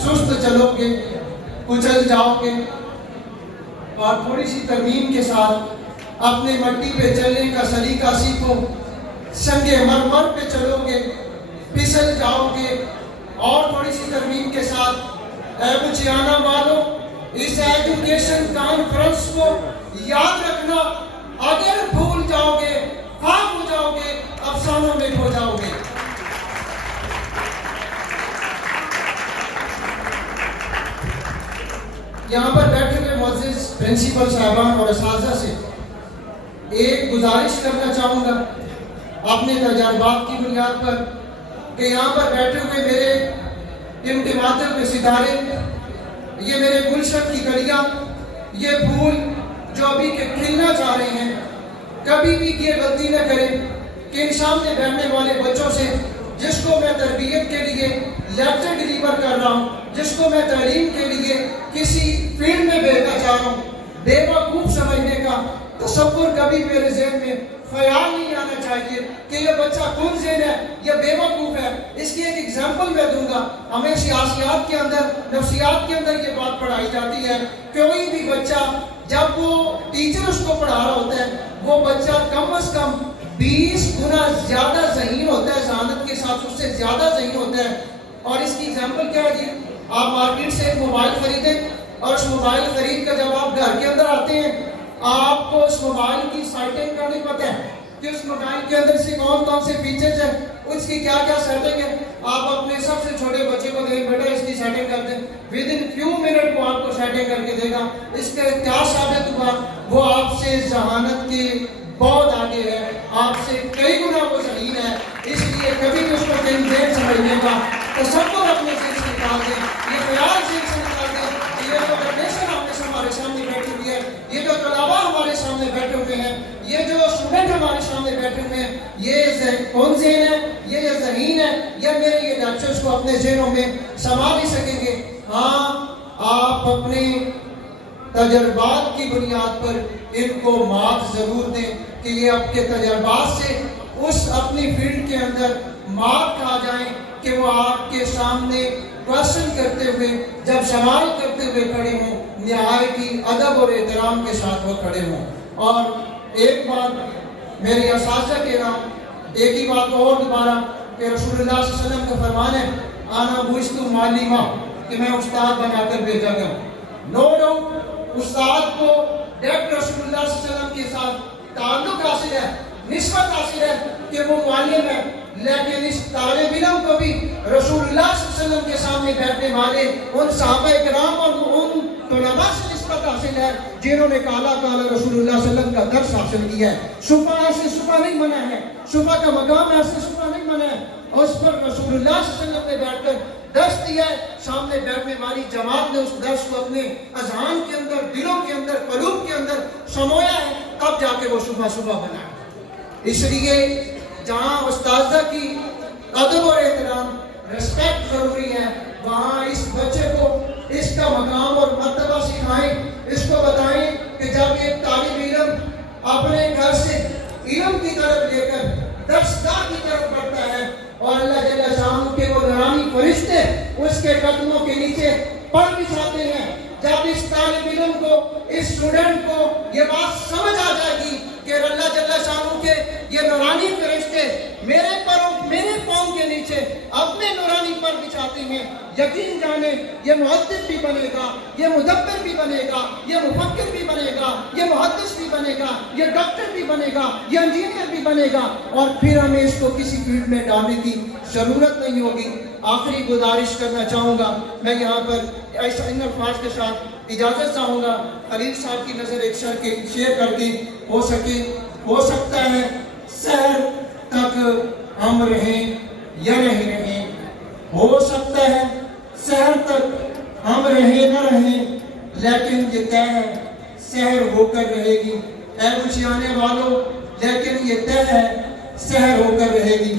सुस्त चलोगे, कुचल जाओगे। और थोड़ी सी तरमीम के साथ अपने मट्टी पे चलने का सलीका सीखो। संगे मरमर पे चलोगे, फिसल जाओगे। और थोड़ी सी तरमीम के साथ बुचियाना वालों, इस एजुकेशन कॉन्फ्रेंस को याद रखना। अगर भूल जाओगे, खाक हो जाओगे, अफसानों में खो जाओगे। यहाँ पर बैठे हुए मुअज़्ज़िज़ प्रिंसिपल साहबान और असातिज़ा से एक गुजारिश करना चाहूँगा अपने तजुर्बात की बुनियाद पर, कि यहाँ पर बैठे हुए मेरे इम्तिमातल के सितारे, ये मेरे गुलशन की कलियाँ, ये फूल जो अभी के खिलना चाह रहे हैं, कभी भी ये गलती न करें कि इन सामने बैठने वाले बच्चों से, जिसको मैं तरबियत के लिए लेक्चर डिलीवर कर रहा हूँ, जिसको मैं तालीम के लिए किसी फील्ड में भेजना चाह रहा हूँ, बेवकूफ़ समझने का तसव्वुर कभी मेरे ज़हन में ख्याल नहीं आना चाहिए कि ये बच्चा गुमज़ेन है या बेवकूफ़ है। इसकी एक एग्जाम्पल मैं दूंगा। हमें सियासियात के अंदर, नफ्सियात के अंदर ये बात पढ़ाई जाती है। कोई भी बच्चा जब वो टीचर उसको पढ़ा रहा होता है, वो बच्चा कम अज़ कम 20 गुना ज़्यादा ज़हीन होता है, ज़हानत के साथ उससे ज़्यादा ज़हीन होता है। और इसकी एग्जाम्पल क्या है जी? आप मार्केट से एक मोबाइल खरीदें और उस मोबाइल खरीद कर जब आप घर के अंदर आते हैं, आपको उस मोबाइल की सेटिंग का नहीं पता है कि उस मोबाइल के अंदर से कौन कौन से फीचर्स हैं, उसकी क्या क्या सेटिंग है। आप अपने सबसे छोटे बच्चे को दें, बेटा इसकी सेटिंग कर दें, विद इन फ्यू मिनट वो आपको सेटिंग करके देगा। इसका क्या साबित हुआ? वो आपसे ज़हानत के बहुत आगे है, आपसे कई गुना वो ज़हीन है। इसलिए कभी भी उसको कहीं समझने का तसव्वुर अपने से निकाल दें, ये ख्याल से निकाल दें कि ये जो जनरेशन हमारे सामने बैठी हुई है, ये जो तलबा हमारे सामने बैठे हुए हैं, ये जो स्टूडेंट हमारे सामने बैठे हुए हैं, ये कौन ज़हन है, ये ज़हीन है, या मेरे ये लेक्चर्स को अपने ज़हनों में समा भी सकेंगे। हाँ, आप अपने तजर्बात की बुनियाद पर इनको मार्क्स ज़रूर दें कि ये आपके तजर्बात से उस अपनी फील्ड के अंदर मार्क आ जाएं कि वो आपके सामने क्वेश्चन करते हुए, जब सवाल करते हुए खड़े हों, निहायती अदब और एहतराम के साथ वो खड़े हों। और एक बात मेरे असातिज़ा के नाम, एक ही बात और दोबारा, कि रसूलुल्लाह सल्लल्लाहु अलैहि वसल्लम का फरमान है, आना बुइस्तु मालिमा, कि मैं उस्ताद बनाकर भेजा गया। नो डाउट उस्ताद को डायरेक्ट रसूलुल्लाह सल्लल्लाहु अलैहि वसल्लम के साथ ताल्लुक हासिल है, निस्बत हासिल है कि वो मालिम है, लेकिन इस तालिब इल्म को भी रसूलुल्लाह सल्लल्लाहु अलैहि वसल्लम के सामने बैठने वाले उन सहाबा इकराम और उन तलबा से निस्बत हासिल है जिन्होंने काला काला रसूलुल्लाह सल्लल्लाहु अलैहि वसल्लम का दर्स हासिल किया है। सुबह ऐसे सुबह नहीं मना है, सुबह का मकाम ऐसे सुबह नहीं मना है, उस पर रसूलुल्लाह सल्लल्लाहु अलैहि वसल्लम ने बैठकर दर्स दिया है। सामने बैठने वाली जमात ने उस दर्स को अपने अज़हान के अंदर, दिलों के अंदर, क़ुलूब के अंदर समोया है, तब जाके वो सुबह सुबह बना है। इसलिए जहाँ उस्तादा की अदब और एहतराम, रिस्पेक्ट जरूरी है, वहाँ इस बच्चे को इसका मकाम और मर्तबा सिखाएं। इसको बताएं कि जब एक तालिब इल्म अपने घर से इल्म की तरफ लेकर दर्सगाह की तरफ बढ़ता है और अल्लाह जल्ल शाह के वो नूरानी फरिश्ते उसके कदमों के नीचे पर बिछाते हैं, जब इस तालिब इल्म को, इस स्टूडेंट को ये बात समझ आ जाएगी कि अल्लाह जल्ल शाह के ये नूरानी फरिश्ते मेरे पैरों, मेरे पाँव के नीचे अपने नूरानी पर बिछाते हैं, यकीन जाने ये मुहद्दिस भी बनेगा, ये मुदब्बिर भी बनेगा, ये मुफक्किर भी बनेगा, ये मुहद्दिस भी बनेगा, ये डॉक्टर भी बनेगा, ये इंजीनियर भी बनेगा, और फिर हमें इसको किसी फील्ड में डालने की ज़रूरत नहीं होगी। आखिरी गुजारिश करना चाहूँगा, मैं यहाँ पर ऐसा इन अल्फाज के साथ इजाज़त चाहूँगा। खलील साहब की नज़र एक शेयर करके हो सकता है शहर तक हम रहें या नहीं रहें, हो सकता है शहर तक हम रहें न रहें, लेकिन ये तय है शहर होकर रहेगी। ऐ बुचियाने वालों, लेकिन ये तय है शहर होकर रहेगी।